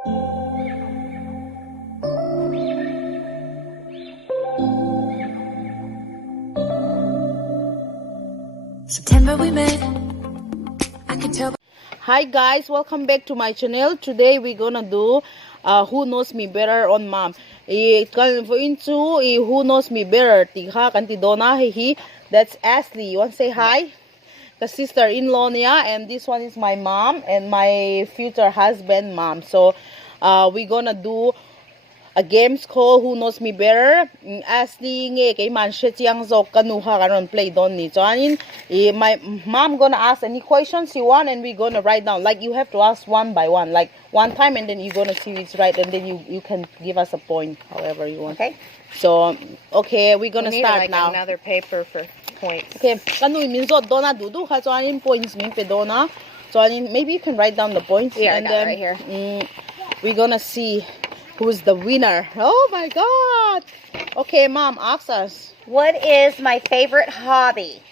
September we met. I can tell. Hi guys, welcome back to my channel. Today we're gonna do Who Knows Me Better on Mom. For into Who Knows Me Better. Tigha kanti Donna hi. That's Ashley. You want to say hi? The sister-in-law niya, and this one is my mom and my future husband mom. So we're gonna do a games called Who Knows Me Better. Ashley nge kay man she chiang zok kanuha karon play don ni. So my mom gonna ask any questions you want, and we're gonna write down. Like you have to ask one by one, like one time, and then you're gonna see it's right, and then you can give us a point however you want. Okay. So okay, we're gonna start like now. Another paper for points. Okay, kanu minzo dona dudu ha so anin points min pe dona. So maybe you can write down the points. Yeah, and I got then it right here. We're gonna see who's the winner. Oh my god. Okay, mom, ask us. What is my favorite hobby?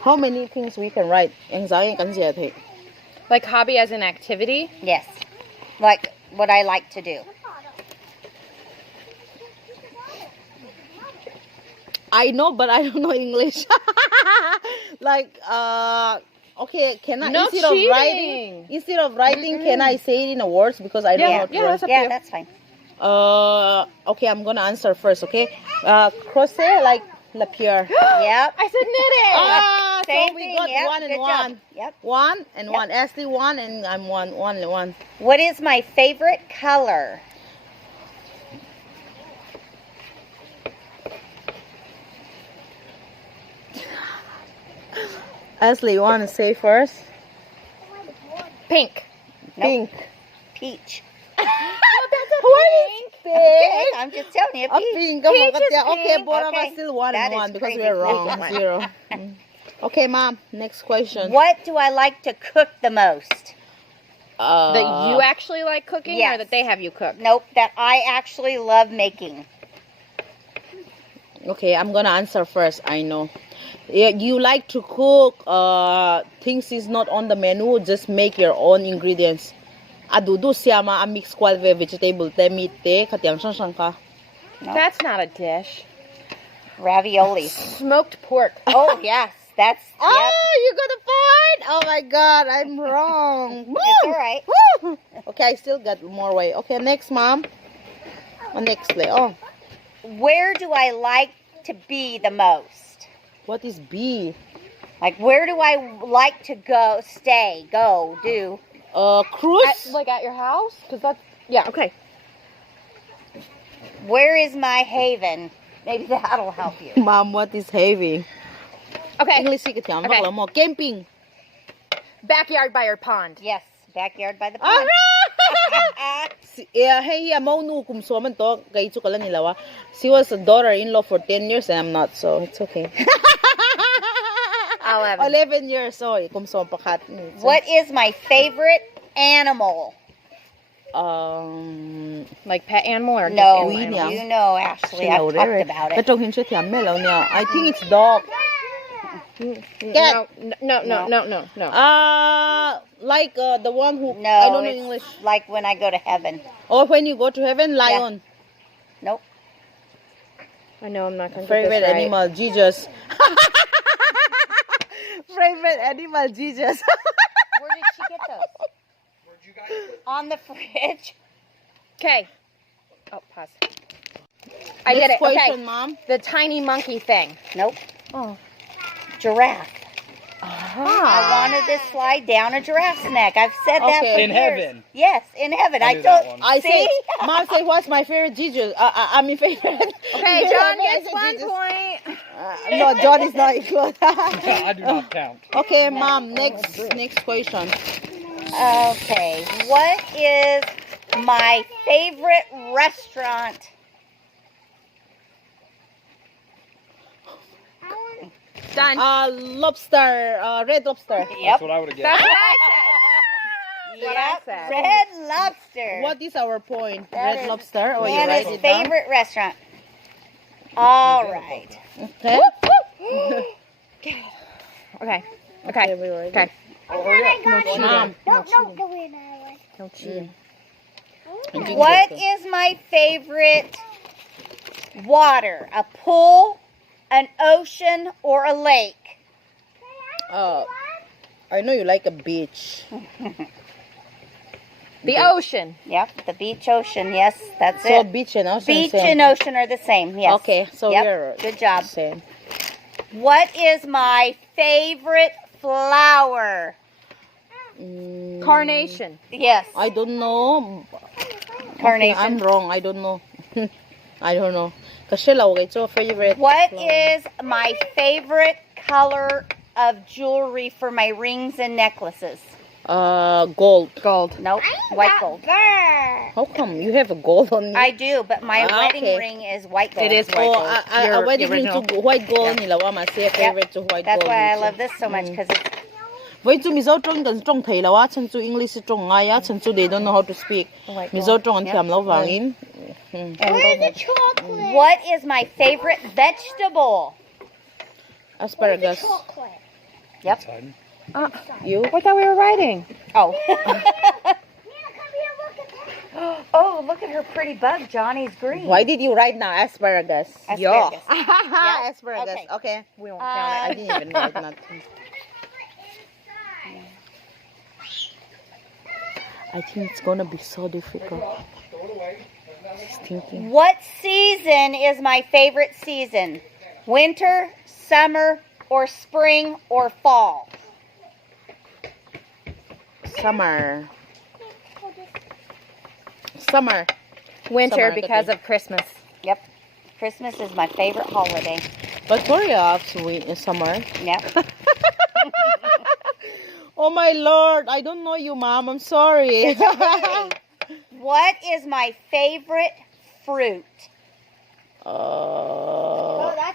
How many things we can write? Like hobby as an activity? Yes. Like what I like to do. I know, but I don't know English. Like okay, can I No instead of writing can I say it in a words, because I don't know how to write. Yeah, that's fine. Okay, I'm gonna answer first, okay? Crochet, like la pierre. Yep. I said knitting. Same So we thing, got yep, one and good one. job. Yep. One and one. Ashley one, and I'm one and one. What is my favorite color? Ashley, you wanna say first? Pink. Pink. Peach. Pink. Okay, I'm just telling you, A peach. pink. Peach is Okay, pink. both of us Okay. still one That and is one because crazy. we're wrong. Zero. Okay, mom. Next question. What do I like to cook the most? That you actually like cooking, yes. or that they have you cook? Nope, that I actually love making. Okay, I'm gonna answer first. I know. Yeah, you like to cook. Things is not on the menu. Just make your own ingredients. Adudu siyama a mix qualve vegetable te meat te katyang sang ka. No. That's not a dish. Ravioli. Smoked pork. Oh, yes. That's, Oh, you got a point! Oh my god, I'm wrong. it's all right. Woo! Okay, I still got more way. Okay, next, mom. Next play. Oh, Where do I like to be the most? what is B? Like, where do I like to go, stay, go, do? Cruise. Like at your house? Because that's, yeah, okay. Where is my haven? Maybe that'll help you. Mom, what is heavy? Okay. English si katyang Okay. bakla mo. Camping. Backyard by your pond. Yes, backyard by the pond. Hey, mau nu kum so man to kay chukala nila wa. She was a daughter-in-law for 10 years and I'm not, so it's okay. 11 years, so kum so pakat. What is my favorite animal? Like pet animal or No, just animal? you know, Ashley. I've talked about it. I think it's dog. Cat. No. Like the one who No, I don't know it's English. like when I go to heaven. Or when you go to heaven, lion. Nope. I know I'm not going to get Favorite this right. animal, Jesus. Favorite animal, Jesus. Where did she get those? Where'd you guys? On the fridge. Okay. Oh, pause. I Next get it. question, Okay. Mom. The tiny monkey thing. Nope. Oh. Giraffe. Ah. I wanted to slide down a giraffe's neck. I've said that Okay. for In years. heaven. Yes, in heaven. I I knew that told. one. I say, See? Mom say, what's my favorite Jesus? I mean favorite. Okay, favorite John animal, I gets say 1 Jesus. point. No, John is not equal. I do not count. Okay, Mom. Next question. Okay. What is my favorite restaurant? Done. Lobster. Red lobster. That's what I would have That's guessed. what I said. what I Yep, said. Red Lobster. What is our point? That Red is lobster. Oh, you write Nana's it down. favorite restaurant. All right. Okay. Okay. Okay. we ready. Okay. Mom. No cheating. No cheating. What is my favorite water? A pool, an ocean, or a lake? I know you like a beach. The ocean. Yep, the beach, ocean. Yes, that's So it. beach and ocean. Beach same. and ocean are the same. Yes. Okay, so Yep, we're good job. same. What is my favorite flower? Carnation. Yes, I don't know. carnation. Okay, I'm wrong. I don't know. I don't know. Kasi lang, it's your favorite. What flower. is my favorite color of jewelry for my rings and necklaces? Gold. Gold. Nope, white gold. How come you have a gold on you? I do, but my wedding okay. ring is white gold. It is white Oh, gold. a Your wedding ring original. to white gold nila wa ma say favorite to white That's gold. why I love this so much because it's Wait to mizo trong kan trong thei lawa chen chu English trong nga ya chen chu they don't know how to speak. white Mizo gold. trong an Yep. thiam lo wangin. What is my favorite vegetable? Asparagus. Yep. You? I thought we were writing. Oh. Oh, look at her pretty bug. Johnny's green. Why did you write now asparagus? Asparagus. Asparagus. Okay. Okay. We won't I count didn't even write nothing. I think it's gonna be so difficult. She's thinking. What season is my favorite season? Winter, summer, or spring, or fall? Summer. Summer. Winter Summer, because okay. of Christmas. Yep. Christmas is my favorite holiday. But Korea also in summer. Yep. Oh my lord, I don't know you, mom. I'm sorry. What is my favorite fruit? That's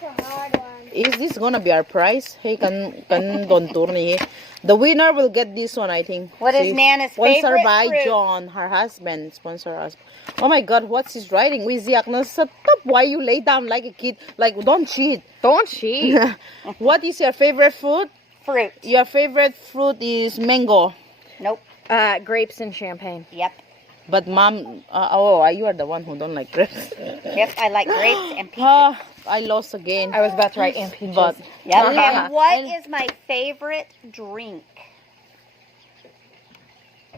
a hard one. Is this gonna be our prize? Hey, kan don turni. The winner will get this one, I think. What is Nana's Sponsored favorite by fruit? John, her husband. Sponsor us. Oh my God, what's his writing? Wiziak na sa top. Why you lay down like a kid? Like, don't cheat. Don't cheat. What is your favorite fruit? Fruit. Your favorite fruit is mango. Nope. Grapes and champagne. Yep. But mom, you are the one who don't like grapes. Yep, I like grapes and peaches. I lost again. I was about to write and peaches. But Yep. And what is my favorite drink?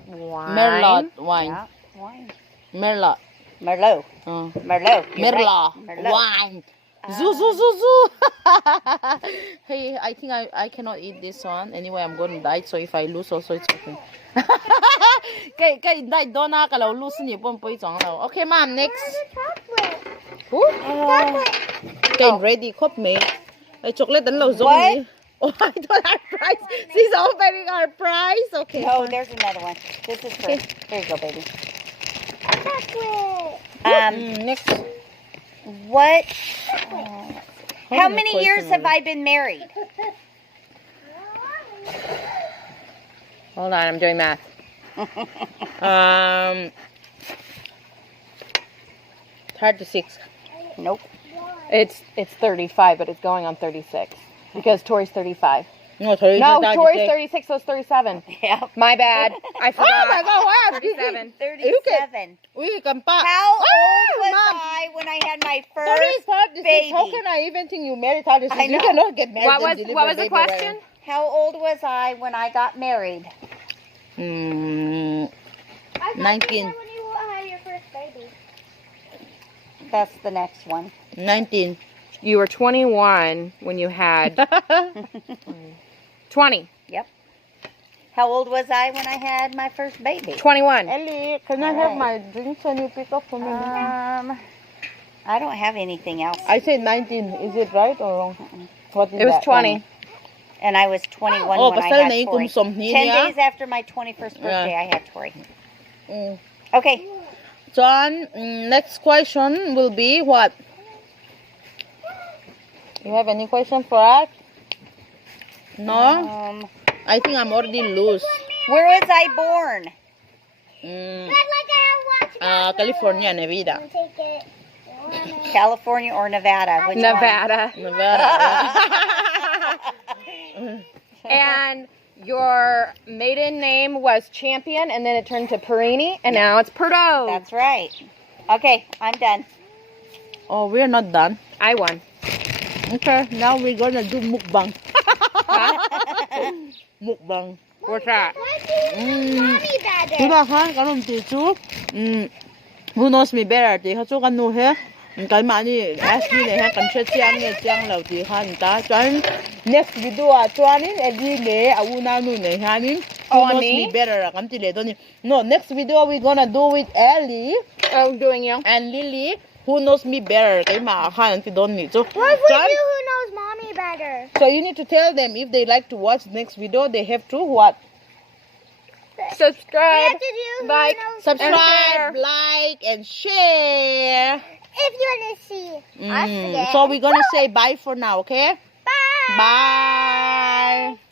Wine. Merlot wine. Yeah, wine. Merlot. Merlot. Merlot. You're Merlot. right. Merlot. Wine. Zoo, zoo, zoo, zoo. Hey, I think I cannot eat this one. Anyway, I'm going to die. So if I lose also, it's okay. Kay die dona kalau lose ni pon poi chong lo. Okay, mom, next. Who? Okay, ready. Cop me. Ay, chocolate dan lo zong What? ni. Oh, I thought our prize. She's opening our prize. Okay. Oh, fine. there's another one. This is for. Okay. There you go, baby. Next. What? How many many years questions have are I been married? Hold on, I'm doing math. 36. Nope. It's 35, but it's going on 36 because Tori's 35. No, sorry. No, not Tori's 36. 36, so it's 37. Yep. My bad. I forgot. Oh my God, wow. 37. 37. Uy, kampa. How old was Mom. I when I had my first 36. baby? How can I even think you married 36? I You know. cannot get married What and was deliver the baby question? right How old was I when I got married? away. 19. That's the next one. 19. You were 21 when you had 20. Yep. How old was I when I had my first baby? 21. Ellie, can I have my drinks and you pick up for me? I don't have anything else. I said 19. Is it right or wrong? What is It was that? 20. And I was 21 Oh, when I pasal had na yung Tori. kumsom 10 niya. days after my 21st birthday, I had Tori. Mm. Okay. John, next question will be what? You have any question for us? No? I think I'm already loose. Where was I born? California, Nevada. California or Nevada? Which Nevada. Nevada. And your maiden name was Champion, and then it turned to Perini, and now it's Perdo. That's right. Okay, I'm done. Oh, we're not done. I won. Okay, now we're gonna do mukbang. Mukbang. What's that? Diba ha? Karon tisu. Who knows me better? Thì họ cho con nuôi hết. Cái mà đi Ashley này ha, cần sẽ chiang lâu thì ha, ta chọn next video à, chọn in Ashley này, à una nuôi này ha nín. Who knows me better? À, cảm thấy đó no, next video we gonna do with Ellie. Oh, doing you. And Lily. Who knows me better? Cái mà ha, anh don't need. So, What if we do who knows mommy better? so you need to tell them if they like to watch next video, they have to what? We Subscribe. have to do who like, knows Subscribe, share. like, and share. if you want to see us again. So we're gonna say bye for now, okay? Bye. Bye.